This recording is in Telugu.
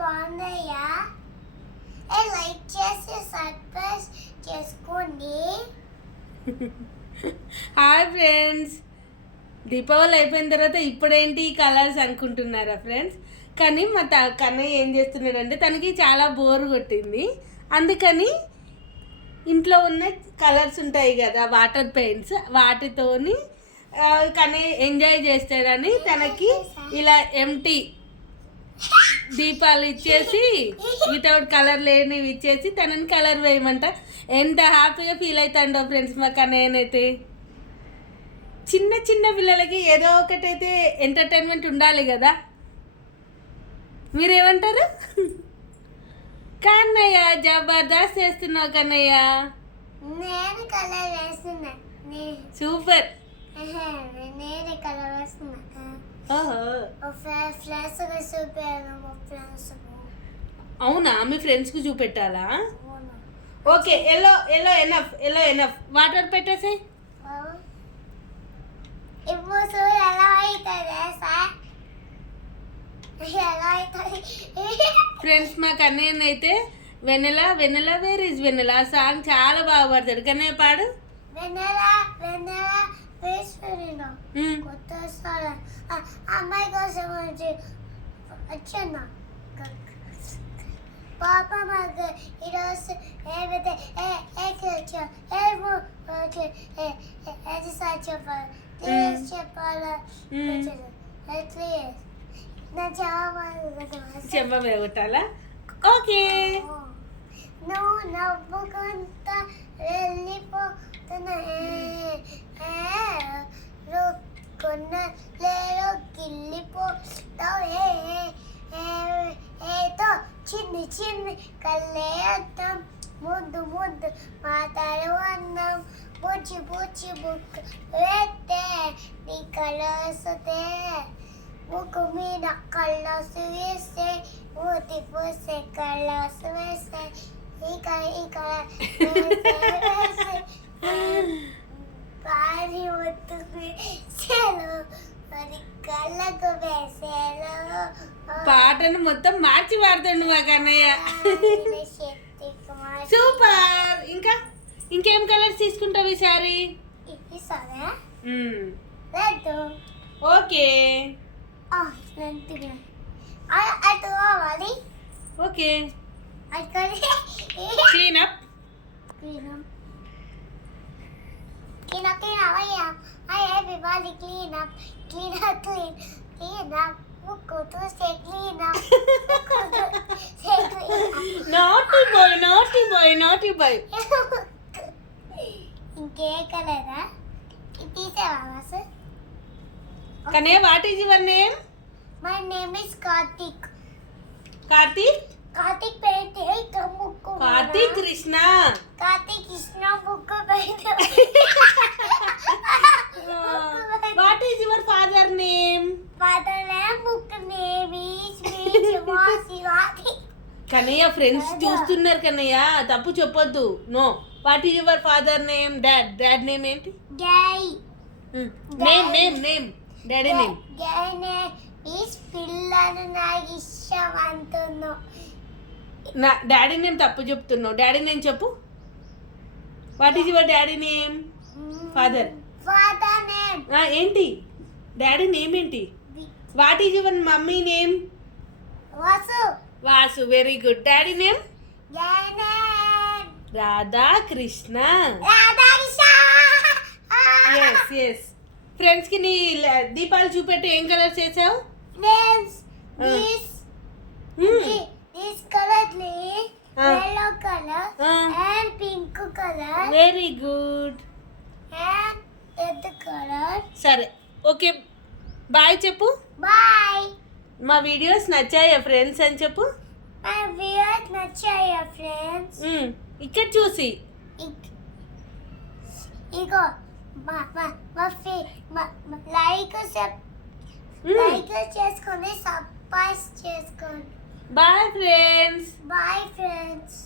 బాగుందయ్యా ఏ లైక్ చేసి సబ్స్క్రైబ్ చేసుకోండి హాయ్ ఫ్రెండ్స్. దీపావళి అయిపోయిన తర్వాత ఇప్పుడేంటి కలర్స్ అనుకుంటున్నారా ఫ్రెండ్స్? కానీ మా త కన్నయ్య ఏం చేస్తున్నాడంటే తనకి చాలా బోర్ కొట్టింది. అందుకని ఇంట్లో ఉన్న కలర్స్ ఉంటాయి కదా వాటర్ పెయింట్స్ వాటితోని కన్నయ్య ఎంజాయ్ చేస్తాడని తనకి ఇలా ఎంటీ దీపాలు ఇచ్చేసి వితౌట్ కలర్ లేనివి ఇచ్చేసి తనని కలర్ వేయమంట. ఎంత హ్యాపీగా ఫీల్ అవుతాడో ఫ్రెండ్స్ మా కన్నయ్యనైతే చిన్న చిన్న పిల్లలకి ఏదో ఒకటైతే ఎంటర్టైన్మెంట్ ఉండాలి కదా. మీరేమంటారు? కన్నయ్య జబర్దస్త్ చేస్తున్నావు కన్నయ్య. నేను కలర్ వేస్తున్నా. సూపర్ నేను కలర్ వేస్తున్నా. అవునా? మీ ఫ్రెండ్స్కి చూపెట్టాలా? Okay yellow yellow enough yellow enough. Water పెట్టేసి. ఇప్పుడు ఎలా ఫ్రెండ్స్ మా కన్నయ్య అయితే వెన్నెల వెన్నెల వేర్ ఇస్ వెన్నెల? ఆ సాంగ్ చాలా బాగా పాడతాడు. కన్నయ్య పాడు. వేసుకున్నా మ్మ్. కొత్త అమ్మాయి కోసం వచ్చి వచ్చాను పాప మాకు ఈరోజు ఏమైతే ఏ ఏ ఏమో ఏది సార్ చెప్పాలి చెప్పాలి ఓకే నువ్వు నవ్వుకుంటా వెళ్ళిపోతున్నా కొన్న లేరో గిల్లిపోతావు ఏదో చిన్ని చిన్ని కళ్ళే అర్థం ముద్దు ముద్దు మాట్లాడు అన్నం బుచ్చి బుచ్చి బుక్ వేస్తే నీ కళస్తే ముక్కు మీద కళ్ళసు వేస్తే మూతి పూసే కళ్ళసు వేస్తే ఇక ఇక పారి ఒత్తుకు పాటను మొత్తం మార్చి పాడుతాడు మా కన్నయ్య. సూపర్. ఇంకా ఇంకేం కలర్స్ తీసుకుంటావు ఈ sorry okay. Okay. Clean up Clean up. everybody. Clean up. Clean up, clean. Clean up. Muku to say clean up. Muku to say clean up. Naughty boy naughty boy naughty boy ఇంకే కలరా ఇది తీసేవా sir Kannaiah what is your name my name is Karthik Karthik Karthik పెడితే ఇక్కడ ముక్కు కార్తీక్ కృష్ణ కార్తిక్ కృష్ణ కన్నయ్య ఫ్రెండ్స్ చూస్తున్నారు కన్నయ్య తప్పు చెప్పొద్దు. No what is your father name dad dad name ఏంటి? Guy name name name daddy name నా డాడీ నేమ్ తప్పు చెప్తున్నావు. డాడీ నేమ్ చెప్పు. What is your daddy name father father name ఏంటి? డాడీ నేమ్ ఏంటి? What is your mummy name Vasu. Vasu very good daddy name Radha Krishna yes yes ఫ్రెండ్స్కి నీ దీపాలు చూపెట్టి ఏం కలర్ చేసావు? Hmm. వెరీ గుడ్ color సరే. ఓకే బాయ్ చెప్పు. Bye. మా వీడియోస్ నచ్చాయా ఫ్రెండ్స్ అని చెప్పు? my viewers నచ్చాయా ఫ్రెండ్స్. ఇక్కడ చూసి. ఇగో మా మా మా మా లైక్. లైక్ చేసుకొని సబ్స్క్రైబ్ చేసుకోండి. Bye friends bye friends